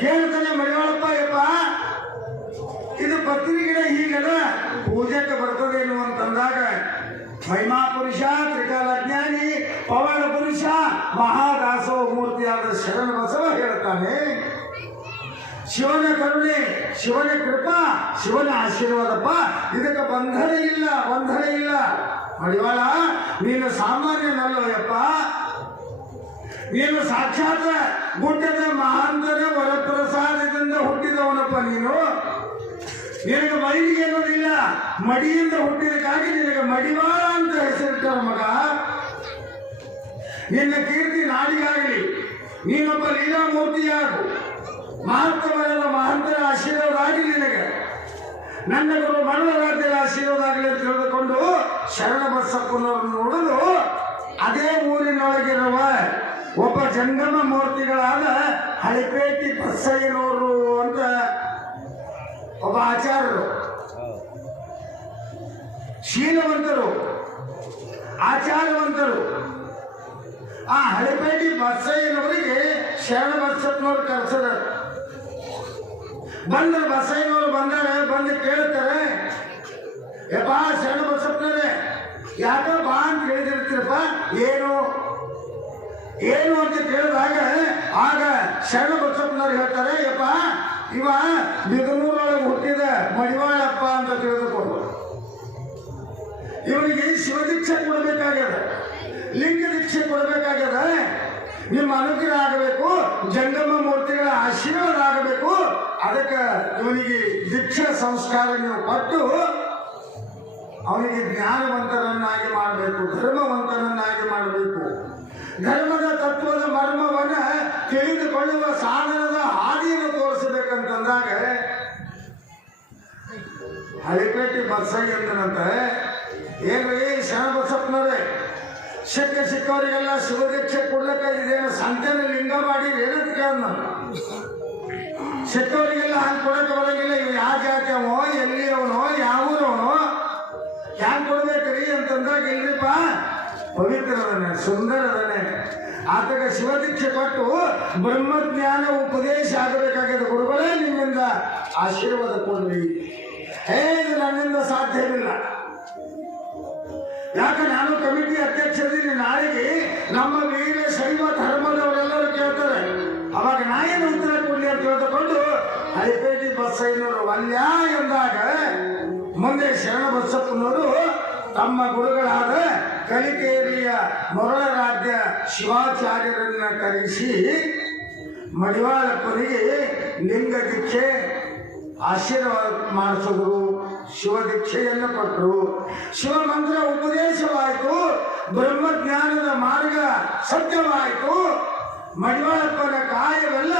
ಕೇಳ್ತಾನೆ ಮಡಿವಾಳಪ್ಪ ಯಪ್ಪ, ಇದು ಪತ್ನಿ ಗಿಡ ಹೀಗದ? ಪೂಜೆಗೆ ಬರ್ತದೇನು? ಅಂತಂದಾಗ, ಮಹಿಮಾ ಪುರುಷ ತ್ರಿಕಾಲಜ್ಞಾನಿ ಪವನ ಪುರುಷ ಮಹಾದಾಸವ ಮೂರ್ತಿಯಾದ ಶರಣ ಬಸವ ಹೇಳ್ತಾನೆ ಶಿವನ ಕರುಣೆ, ಶಿವನ ಕೃಪಾ, ಶಿವನ ಆಶೀರ್ವಾದಪ್ಪ, ಇದಕ್ಕೆ ಬಂಧನ ಇಲ್ಲ ಬಂಧನ ಇಲ್ಲ. ಮಡಿವಾಳ ನೀನು ಸಾಮಾನ್ಯನಲ್ಲೋಯಪ್ಪ ನೀನು ಸಾಕ್ಷಾತ್ ಗುಡ್ಡದ ಮಹಾಂತರ ವರಪ್ರಸಾದದಿಂದ ಹುಟ್ಟಿದವನಪ್ಪ ನೀನು. ನಿನಗೆ ಮೈಲಿಗೆ ಅನ್ನೋದಿಲ್ಲ, ಮಡಿಯಿಂದ ಹುಟ್ಟಿದಕ್ಕಾಗಿ ನಿನಗೆ ಮಡಿವಾಳ ಅಂತ ಹೆಸರಿಟ್ಟ ಮಗ. ನಿನ್ನ ಕೀರ್ತಿ ನಾಡಿಗಾಗಲಿ. ನೀನೊಬ್ಬ ಲೀಲಾಮೂರ್ತಿಯಾಗು. ಮಹತ್ವವಾದ ಮಹಾಂತರ ಆಶೀರ್ವಾದ ಆಗಲಿ ನಿನಗೆ. ನನ್ನ ಗುರು ಮಣ್ಣು ರಾಜ್ಯದ ಆಶೀರ್ವಾದ ಆಗಲಿ ಅಂತ ತಿಳಿದುಕೊಂಡು ಶರಣ ಬಸಪ್ಪನವ್ರನ್ನು ನೋಡಲು ಅದೇ ಊರಿನೊಳಗಿರುವ ಒಬ್ಬ ಜಂಗಮ ಮೂರ್ತಿಗಳಾದ ಹಳಿಪೇಟಿ ಬಸ್ಸಯ್ಯನವರು ಅಂತ ಒಬ್ಬ ಆಚಾರ್ಯರು. ಶೀಲವಂತರು. ಆಚಾರವಂತರು ಆ ಹಳಿಪೇಟಿ ಬಸ್ಸಯ್ಯನವರಿಗೆ ಶರಣ ಬಸಪ್ಪನವ್ರು ಕರೆಸದ ಬಂದ ಬಸಯ್ಯನವರು ಬಂದರೆ ಬಂದು ಕೇಳ್ತಾರೆ, ಯಪ್ಪ ಶರಣ ಬಸಪ್ಪನವ್ರೆ ಯಾಕೋ ಬಾ ಅಂತ ಹೇಳಿದಿರ್ತೀರಪ್ಪ ಏನು ಏನು ಅಂತ ಕೇಳಿದಾಗ, ಆಗ ಶರಣ ಬಸಪ್ಪನವ್ರು ಹೇಳ್ತಾರೆ, ಯಪ್ಪ, ಇವ ಬಿದನೂರೊಳಗೆ ಹುಟ್ಟಿದ ಮಡಿವಾಳಪ್ಪ ಅಂತ ತಿಳಿದುಕೊಂಡು ಇವನಿಗೆ ಶಿವದೀಕ್ಷೆ ಕೊಡಬೇಕಾಗ್ಯದ. ಲಿಂಗ ದೀಕ್ಷೆ ಕೊಡಬೇಕಾಗ್ಯದ. ನಿಮ್ಮ ಅನುಗ್ರಹ ಆಗಬೇಕು ಜಂಗಮ ಮೂರ್ತಿಗಳ ಆಶೀರ್ವಾದ ಆಗಬೇಕು. ಅದಕ್ಕೆ ಇವನಿಗೆ ದೀಕ್ಷಾ ಸಂಸ್ಕಾರ ನೀವು ಕೊಟ್ಟು ಅವನಿಗೆ ಜ್ಞಾನವಂತರನ್ನಾಗಿ ಮಾಡಬೇಕು ಧರ್ಮವಂತನನ್ನಾಗಿ ಮಾಡಬೇಕು. ಧರ್ಮದ ತತ್ವದ ಮರ್ಮವನ್ನ ತಿಳಿದುಕೊಳ್ಳುವ ಸಾಧನದ ಹಾದಿಯನ್ನು ತೋರಿಸಬೇಕಂತಂದಾಗ, ಹಳಿಪೇಟೆ ಬಸ್ಸಯ್ಯ ಎಂದನಂತೆ ಏನ್ರಿ ಶರಣ ಬಸಪ್ಪನವ್ರೆ ಸಿಕ್ಕ ಸಿಕ್ಕವರಿಗೆಲ್ಲ ಶಿವದೀಕ್ಷೆ ಕೊಡ್ಲಿಕ್ಕೆ ಇದೇನು ಸಂತೆನ ಲಿಂಗ ಮಾಡಿ ಏನಂತ ಕೇಳ ಸಿಕ್ಕವರಿಗೆಲ್ಲ ಹಂಗೆ ಕೊಡಕ್ಕೆ ಬರಂಗಿಲ್ಲ, ಇವ್ ಯಾವ ಜಾತಿ ಅವನೋ ಎಲ್ಲಿ ಅವನೋ ಯಾವ ಊರವನೋ ಕೊಡ್ಬೇಕ್ರಿ ಅಂತಂದಾಗ, ಇಲ್ರಿಪ್ಪ ಪವಿತ್ರ ಅದನೆ ಸುಂದರ ಅದನೆ ಆತಗ ಶಿವದೀಕ್ಷೆ ಕೊಟ್ಟು ಬ್ರಹ್ಮಜ್ಞಾನ ಉಪದೇಶ ಆಗಬೇಕಾಗಿದೆ ಗುರುಗಳೇ, ನಿಮ್ಮಿಂದ ಆಶೀರ್ವಾದ ಕೊಡ್ಲಿ. ಹೇ, ಇದು ನನ್ನಿಂದ ಸಾಧ್ಯವಿಲ್ಲ. ಯಾಕೆ, ನಾನು ಕಮಿಟಿ ಅಧ್ಯಕ್ಷರಿದ್ದೀನಿ, ನಾಳೆಗೆ ನಮ್ಮ ವೀರ ಶೈವ ಧರ್ಮದವರೆಲ್ಲರೂ ಕೇಳ್ತಾರೆ. ಅವಾಗ ನಾ ಏನು ಉತ್ತರ ಕೊಡ್ಲಿ ಅಂತ ತಿಳಿದುಕೊಂಡು ಬಸ್ ಐನೂರು ವಲ್ಯ ಎಂದಾಗ, ಮುಂದೆ ಶರಣ ಬಸಪ್ಪನವರು ತಮ್ಮ ಗುರುಗಳಾದ ಕಲಿಕೇರಿಯ ಮೊರಳರಾಜ್ಯ ಶಿವಾಚಾರ್ಯರನ್ನ ಕರೆಸಿ ಮಡಿವಾಳಪ್ಪನಿಗೆ ಲಿಂಗ ದೀಕ್ಷೆ ಆಶೀರ್ವಾದ ಮಾಡಿಸಿದ್ರು ಶಿವ ದೀಕ್ಷೆಯನ್ನು ಕೊಟ್ಟರು ಶಿವ ಮಂತ್ರ ಉಪದೇಶವಾಯಿತು. ಬ್ರಹ್ಮಜ್ಞಾನದ ಮಾರ್ಗ ಸತ್ಯವಾಯಿತು. ಮಡಿವಾಳಪ್ಪನ ಕಾಯವೆಲ್ಲ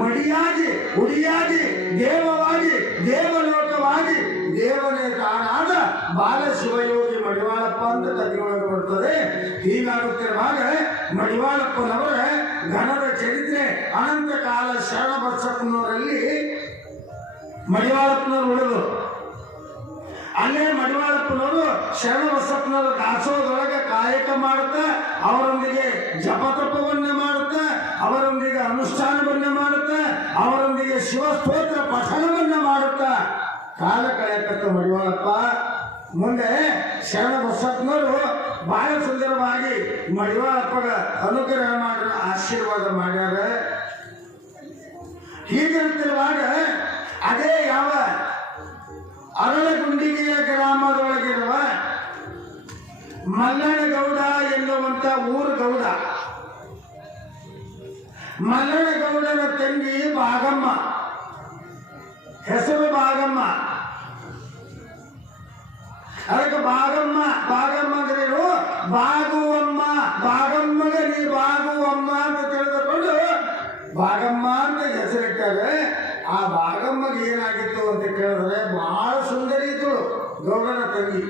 ಮಡಿಯಾಗಿ, ಉಡಿಯಾಗಿ, ದೇವವಾಗಿ, ದೇವಲೋಕವಾಗಿ, ದೇವನೇ ತಾನಾದ ಬಾಲ ಶಿವಯೋಗಿ ಮಡಿವಾಳಪ್ಪ ಅಂತ ಕಥೆಯೊಳಗೆ ಬರ್ತದೆ. ಹೀಗಾಗುತ್ತಿರುವಾಗ ಮಡಿವಾಳಪ್ಪನವರ ಘನದ ಚರಿತ್ರೆ ಅನಂತ ಕಾಲ ಶರಣ ಬಸಪ್ಪನವರಲ್ಲಿ ಮಡಿವಾಳಪ್ಪನವರು ಉಳಿದು. ಅಲ್ಲೇ ಮಡಿವಾಳಪ್ಪನವರು ಶರಣ ಬಸಪ್ಪನವರ ದಾಸೋದೊಳಗೆ ಕಾಯಕ ಮಾಡುತ್ತಾ, ಅವರೊಂದಿಗೆ ಜಪತಪವನ್ನ ಮಾಡುತ್ತಾ, ಅವರೊಂದಿಗೆ ಅನುಷ್ಠಾನವನ್ನ ಮಾಡುತ್ತಾ, ಅವರೊಂದಿಗೆ ಶಿವಸ್ತೋತ್ರ ಪಠಣವನ್ನ ಮಾಡುತ್ತಾ. ಕಾಲ ಕಳೆಯತಕ್ಕ ಮಡಿವಾಳಪ್ಪ ಮುಂದೆ ಶರಣ ಬಸಪ್ಪನವರು ಬಹಳ ಸುಂದರವಾಗಿ ಮಡಿವಾಳಪ್ಪಗ ಅನುಗ್ರಹ ಮಾಡ್ರ ಆಶೀರ್ವಾದ ಮಾಡ್ಯಾರ. ಹೀಗಿರ್ತಿರುವಾಗ ಅದೇ ಯಾವ ಅರಳಗುಂಡಿಗೆಯ ಗ್ರಾಮದೊಳಗಿರುವ ಮಲ್ಲನಗೌಡ ಎನ್ನುವಂತ ಊರು ಗೌಡ. ಮಲ್ಲನಗೌಡನ ತಂಗಿ ಭಾಗಮ್ಮ. ಹೆಸರು ಭಾಗಮ್ಮ. ಅದಕ್ಕೆ ಬಾಗಮ್ಮ ಭಾಗಮ್ಮ ಅಂದ್ರೇನು ಬಾಗುವಮ್ಮ ಬಾಗಮ್ಮಗೆ ನೀ ಬಾಗುವಮ್ಮ ಅಂತ ತಿಳಿದುಕೊಂಡು ಭಾಗಮ್ಮ ಅಂತ ಹೆಸರಿಟ್ಟಾರೆ ಆ ಭಾಗಮ್ಮಗೆ ಏನಾಗಿತ್ತು ಅಂತ ಕೇಳಿದ್ರೆ ಬಹಳ ಸುಂದರಿ ಇದ್ದಳು ಗೌಡನ ತಂಗಿ.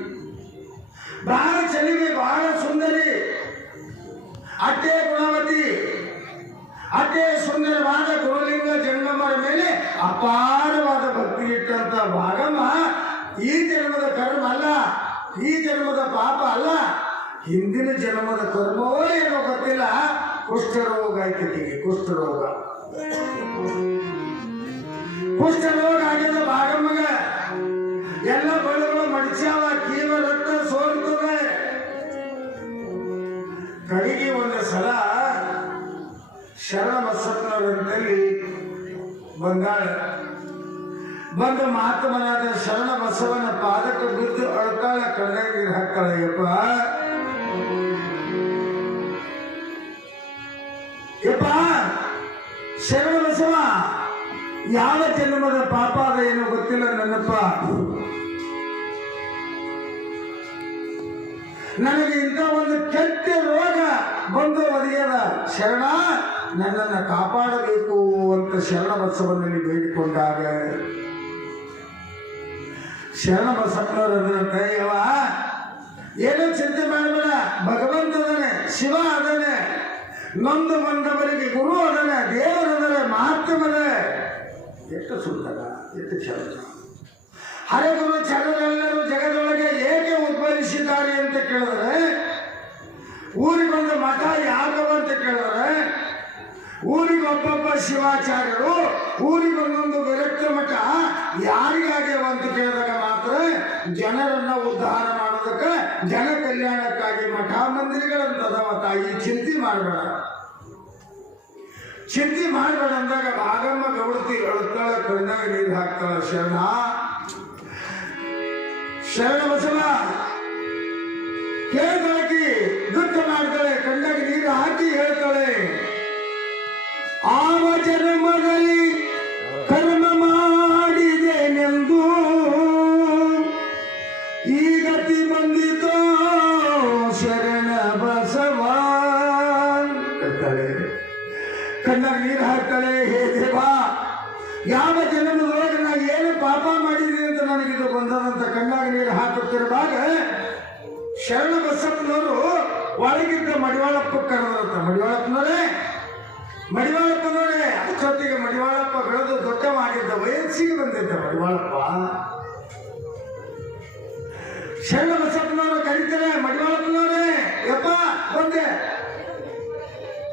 ಬಹಳ ಚಲಿವೆ, ಬಹಳ ಸುಂದರಿ. ಅಟ್ಟೆ ಗುಣವತಿ. ಅಟ್ಟೆ ಸುಂದರವಾದ ಗುರುಲಿಂಗ ಜಂಗಮರ ಮೇಲೆ ಅಪಾರವಾದ ಭಕ್ತಿ ಇಟ್ಟಂತ ಭಾಗಮ್ಮ ಈ ಜನ್ಮದ ಕರ್ಮ ಅಲ್ಲ, ಈ ಜನ್ಮದ ಪಾಪ ಅಲ್ಲ, ಹಿಂದಿನ ಜನ್ಮದ ಕರ್ಮವೋ ಏನೋ ಗೊತ್ತಿಲ್ಲ. ಕುಷ್ಠರೋಗ ಆಯ್ತಿಗೆ ಕುಷ್ಠರೋಗ. ಕುಷ್ಠರೋಗ ಆಗಿದ ಭಾಗಮ್ಮಗ ಎಲ್ಲ ಬಳುಗಳು ಮಡಿಸ್ಯಾವ ಕೀವ, ರಕ್ತ ಸೋರ್ತದೆ ಕಡೆಗೆ ಒಂದು ಸಲ ಶರಣ ಬಸಪ್ಪನವರಂತಲ್ಲಿ ಬಂಗಾಳ ಬಂದು ಮಹಾತ್ಮನಾದ ಶರಣ ಬಸವನ ಪಾದಕ್ಕೆ ಬಿದ್ದು ಅಳ್ಕಾಳ ಕಣ್ಣಾಗ ನೀರು ಹಾಕ್ತಾಳ ಯಪ್ಪ, ಶರಣ ಬಸವ, ಯಾವ ಜನ್ಮದ ಪಾಪ ಅದ ಏನೋ ಗೊತ್ತಿಲ್ಲ ನನ್ನಪ್ಪ. ನನಗೆ ಇಂಥ ಒಂದು ಕೆಟ್ಟ ರೋಗ ಬಂದು ಒದಗ್ಯದ. ಶರಣ, ನನ್ನನ್ನು ಕಾಪಾಡಬೇಕು ಅಂತ ಶರಣ ಬಸವನಲ್ಲಿ ಬೇಡಿಕೊಂಡಾಗ ಶರಣ ಬಸಪ್ಪನವರಂದ್ರಂತೆ ಏನು ಚಿಂತೆ ಮಾಡಬೇಡ. ಭಗವಂತ ಅದಾನೆ, ಶಿವ ಅದಾನೆ, ನೊಂದು ಬಂದವರಿಗೆ ಗುರು ಅದಾನೆ ಮಾತು ಮಹಾತ್ಮದ ಎಷ್ಟು ಸುಂದರ, ಎಷ್ಟು ಚಂದ. ಹರಗುರು ಚರಣರೆಲ್ಲರೂ ಜಗದೊಳಗೆ ಏಕೆ ಉದ್ಭವಿಸಿದ್ದಾರೆ ಅಂತ ಕೇಳಿದ್ರೆ ಬಂದ ಮಠ ಯಾಕವ ಅಂತ ಕೇಳಿದ್ರೆ ಊರಿಗೆ ಒಬ್ಬೊಬ್ಬ ಶಿವಾಚಾರ್ಯರು ಊರಿಗೊಂದೊಂದು ವಿರಕ್ತ ಮಠ ಯಾರಿಗಾಗ್ಯವ ಅಂತ ಕೇಳಿದಾಗ ಮಾತ್ರ ಜನರನ್ನ ಉದ್ಧಾರ ಮಾಡೋದಕ್ಕೆ, ಜನ ಕಲ್ಯಾಣಕ್ಕಾಗಿ ಮಠ ಮಂದಿರಗಳಂತದವ ತಾಯಿ. ಚಿಂತೆ ಮಾಡಬೇಡ. ಚಿಂತೆ ಮಾಡಬೇಡ ಅಂದಾಗ ಭಾಗಮ್ಮ ಗೌಡತಿ ಅಳ್ತಾಳ ಕಣ್ಣಾಗ ನೀರು ಹಾಕ್ತಾಳ, ಶರಣ. ಶರಣ ಬಸವ ಕೇಳ್ತಾಳಕಿ ಶರಣ ಬಸಪ್ಪನವರು ಒಳಗಿದ್ದ ಮಡಿವಾಳಪ್ಪ ಕರೆದ್ರಂತ ಮಡಿವಾಳಪ್ಪನವರೇ? ಮಡಿವಾಳಪ್ಪನವರೇ? ಅಷ್ಟೊತ್ತಿಗೆ ಮಡಿವಾಳಪ್ಪ ಬೆಳೆದು ದೊಡ್ಡವಾಗಿದ್ದ ವಯಸ್ಸಿಗೆ ಬಂದಿದ್ದ ಮಡಿವಾಳಪ್ಪ. ಶರಣ ಬಸಪ್ಪನವರು ಕರೀತಾರೆ, ಮಡಿವಾಳಪ್ಪನವರೇ? ಯಪ್ಪ, ಬಂದೆ.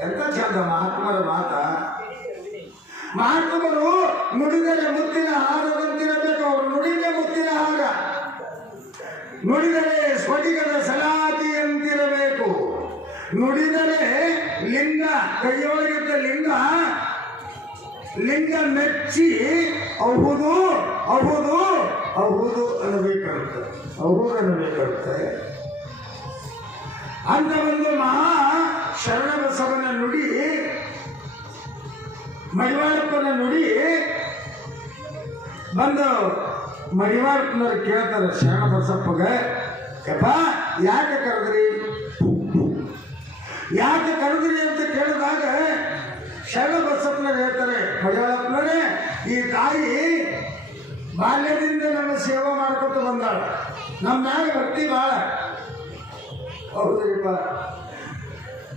ಎಂತ ಚಂದ ಮಹಾತ್ಮರ ಮಾತ. ಮಹಾತ್ಮರು ನುಡಿದರೆ ಮುತ್ತಿನ ಹಾರದಂತಿರಬೇಕು ಅವರು ನುಡಿದೇ ಮುತ್ತಿನ ಹಾರ. ನುಡಿದರೆ ಸ್ಫಟಿಕದ ಸಲಾತಿಯಂತಿರಬೇಕು ನುಡಿದರೆ ಲಿಂಗ, ಕೈಯೊಳಗಿದ್ದ ಲಿಂಗ ಲಿಂಗ ಮೆಚ್ಚಿ ಅಹುದು ಅಹುದು ಅಹುದು ಅನ್ನಬೇಕಾಗುತ್ತೆ. ಅಹುದು ಅನ್ನಬೇಕಾಗುತ್ತೆ. ಅಂತ ಒಂದು ಮಹಾ ಶರಣಬಸವನ ನುಡಿ, ಮಡಿವಾಳಪ್ಪನ ನುಡಿ ಬಂದು ಮಡಿವಾಳಪ್ಪನವ್ರು ಕೇಳ್ತಾರೆ, ಶರಣ ಬಸಪ್ಪಗ, ಯಪ್ಪ, ಯಾಕೆ ಕರೆದ್ರಿ? ಯಾಕೆ ಕರೆದ್ರಿ ಅಂತ ಕೇಳಿದಾಗ ಶರಣ ಬಸಪ್ಪನವ್ರು ಹೇಳ್ತಾರೆ, ಮಡಿವಾಳಪ್ಪನವರೇ, ಈ ತಾಯಿ ಬಾಲ್ಯದಿಂದ ನಮ್ಮ ಸೇವೆ ಮಾಡ್ಕೊತ ಬಂದಾಳ. ನಮ್ಮ ಮ್ಯಾಗ ಭಕ್ತಿ ಭಾಳ ಹೌದ್ರಿಪ್ಪ.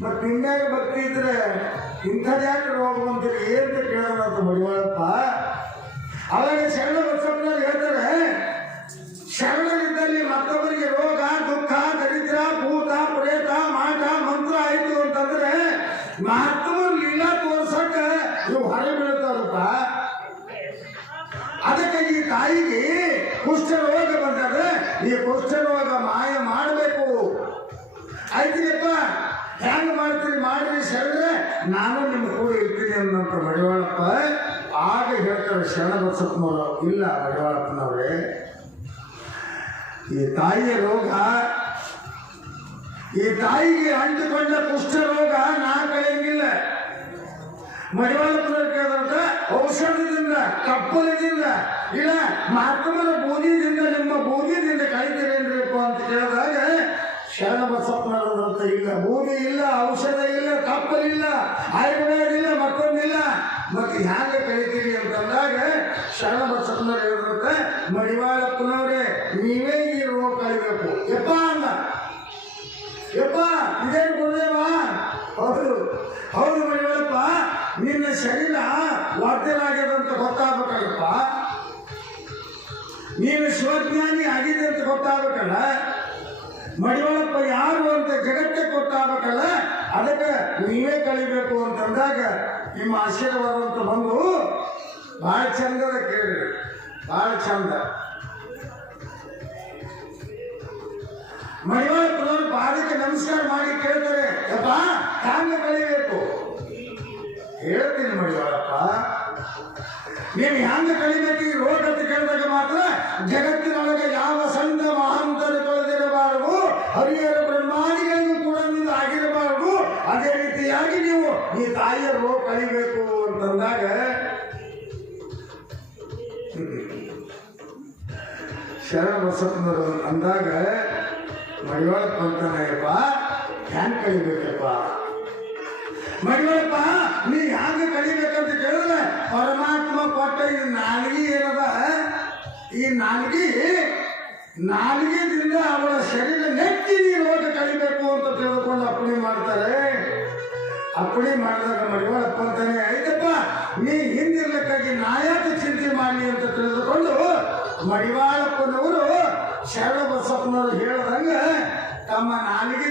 ಮತ್ತೆ ನಿಮ್ಮ್ಯಾಗ ಭಕ್ತಿ ಇದ್ರೆ ಇಂಥದ್ದು ಯಾಕೆ ರೋಗ ಬಂತೀರಿ ಏನು ಕೇಳೋಣ ಮಡಿವಾಳಪ್ಪ ಅವಾಗ ಶರಣ ಬಸಪ್ಪನವ್ರು ಹೇಳ್ತಾರೆ ಶರಣರಿದ್ದಲ್ಲಿ ಮತ್ತೊಬ್ಬರಿಗೆ ರೋಗ, ದುಃಖ, ದರಿದ್ರ, ಭೂತ, ಪ್ರೇತ, ಮಾಟ, ಮಂತ್ರ ಆಯ್ತು ಅಂತಂದ್ರೆ ಮಹತ್ವ ಲೀಲಾ ತೋರ್ಸಕ್ಕ ನೀವು ಹೊರೆ ಬೀಳ್ತಾರಪ್ಪ ಅದಕ್ಕೆ ಈ ತಾಯಿಗೆ ಕುಷ್ಠರೋಗ ಬಂದಾಗ ಈ ಕುಷ್ಠರೋಗ ಮಾಯ ಮಾಡಬೇಕು. ಆಯ್ತಿರಿಯಪ್ಪ ಹೆಂಗ್ ಮಾಡ್ತೀರಿ? ಮಾಡ್ರಿ ಶರಣ ನಾನು ನಿಮ್ಮ ಕೂಡ ಇರ್ತೀನಿ ಅನ್ನಂತ ಮಡಿವಾಳಪ್ಪ ಆಗ ಹೇಳ್ತಾರೆ ಶರಣ ಬಸಪ್ಪನವರು ಇಲ್ಲ ಮಡಿವಾಳಪ್ಪನವ್ರೆ ಈ ತಾಯಿಯ ರೋಗ, ಈ ತಾಯಿಗೆ ಅಂಟಿಕೊಂಡ ಕುಷ್ಠ ರೋಗ ನಾ ಕಳೆಯಂಗಿಲ್ಲ. ಮಡಿವಾಳಪ್ಪನವ್ರು ಕೇಳಿದಂತ ಔಷಧದಿಂದ, ಕಪ್ಪಲದಿಂದ, ಇಲ್ಲ ಮಹಾತ್ಮರ ಬೂದಿದಿಂದ ನಿಮ್ಮ ಬೂದಿದಿಂದ ಕಳಿತೀರೇನ್ರಿಪ್ಪ ಅಂತ ಕೇಳಿದಾಗ ಶರಣ ಬಸಪ್ಪನವರಂತ ಇಲ್ಲ, ಬೂದಿ ಇಲ್ಲ, ಔಷಧ ಇಲ್ಲ ಕಪ್ಪಲಿಲ್ಲ ಆಯುರ್ವೇದ ಇಲ್ಲ, ಮತ್ತೊಂದಿಲ್ಲ. ಮತ್ತೆ ಹ್ಯಾಂಗ ಕಳಿತೀರಿ ಮಡಿವಾಳಪ್ಪನವ್ರೆ ನೀವೇ ಈ ರೋಗ ಕಳಿಬೇಕು ಯಪ್ಪ ಅಂದ ಯಪ್ಪ, ಇದೇನು ಗುರುದೇವ ಹೌದು. ಹೌದು ಮಡಿವಾಳಪ್ಪ ನಿನ್ನ ಶರೀರ ವಾದ್ಯರಾಗ್ಯದಂತ ಗೊತ್ತಾಗಬೇಕಲ್ಲಪ್ಪ. ನೀನು ಶಿವಜ್ಞಾನಿ ಆಗಿದೆ ಅಂತ ಗೊತ್ತಾಗಬೇಕಲ್ಲ. ಮಡಿವಳಪ್ಪ ಯಾರು ಅಂತ ಜಗತ್ತೇ ಗೊತ್ತಾಗಬೇಕಲ್ಲ. ಅದಕ್ಕೆ ನೀವೇ ಕಲಿಬೇಕು ಅಂತಂದಾಗ ನಿಮ್ಮ ಆಶೀರ್ವಾದ ಅಂತ ಬಂದು ಭಾಳ ಚಂದದ ಕೇಳಿ ಭಾಳ ಚಂದ. ಮಡಿವಾಳ ಪುನರ್ ಪಾದಕ್ಕೆ ನಮಸ್ಕಾರ ಮಾಡಿ ಕೇಳ್ತಾರೆ ಅಪ್ಪ ಹ್ಯಾಂಗ ಕಲಿಬೇಕು ಹೇಳ್ತೀನಿ ಮಡಿವಾಳಪ್ಪ ನೀವು ಹ್ಯಾಂಗ ಕಲಿಬೇಕು ಈ ರೋಗ ಅಂತ ಕೇಳಿದಾಗ ಮಾತ್ರ ಜಗತ್ತಿನೊಳಗೆ ಯಾವ ಸಂತ ಮಹಾಂತರು ಕಳೆದಿರಬಾರದು ಹರಿಯರ ಬ್ರಹ್ಮಾದಿಗಳಿಗೂ ಕೂಡ ಆಗಿರಬಾರದು. ಅದೇ ರೀತಿಯಾಗಿ ನೀವು ಈ ತಾಯಿಯ ರೋಗ ಕಲಿಬೇಕು ಅಂತಂದಾಗ ಶರಣ ಬಸಪ್ಪನವರು ಅಂದಾಗ ಮಡಿವಾಳಪ್ಪ ಅಂತಾನಯ್ಯಪ್ಪ ಹ್ಯಾಂಗ ಕಲಿಬೇಕಪ್ಪ. ಮಡಿಯೊಳಪ್ಪ ನೀ ಹ್ಯಾಂಗ ಕಲಿಬೇಕಂತ ಕೇಳಿದ್ರೆ ಪರಮಾತ್ಮ ಕೊಟ್ಟ ಈ ನಾಲ್ಗಿ ಏನದ? ಈ ನಾಲ್ಗಿ ನಾಲ್ಗಿದಿಂದ ಅವಳ ಶರೀರ ನೆಟ್ಟಿ ನೀ ರೋಗ ಕಲಿಬೇಕು ಅಂತ ತಿಳ್ಕೊಂಡು ಅಪ್ಪಣೆ ಮಾಡ್ತಾರೆ. ಅಪ್ಪಣೆ ಮಾಡಿದಾಗ ಮಡಿವಾಳಪ್ಪ ಅಂತಾನೆ ಐತಪ್ಪ ನೀ ಹಿಂದಿರ್ಲಿಕ್ಕಾಗಿ ನಾಯಾಕ ಚಿಂತೆ ಮಾಡಲಿ ಅಂತ ತಿಳಿದುಕೊಂಡು ಮಡಿವಾಳಪ್ಪನವರು ಶರಣ ತಮ್ಮ ನಾಲಿಗೆ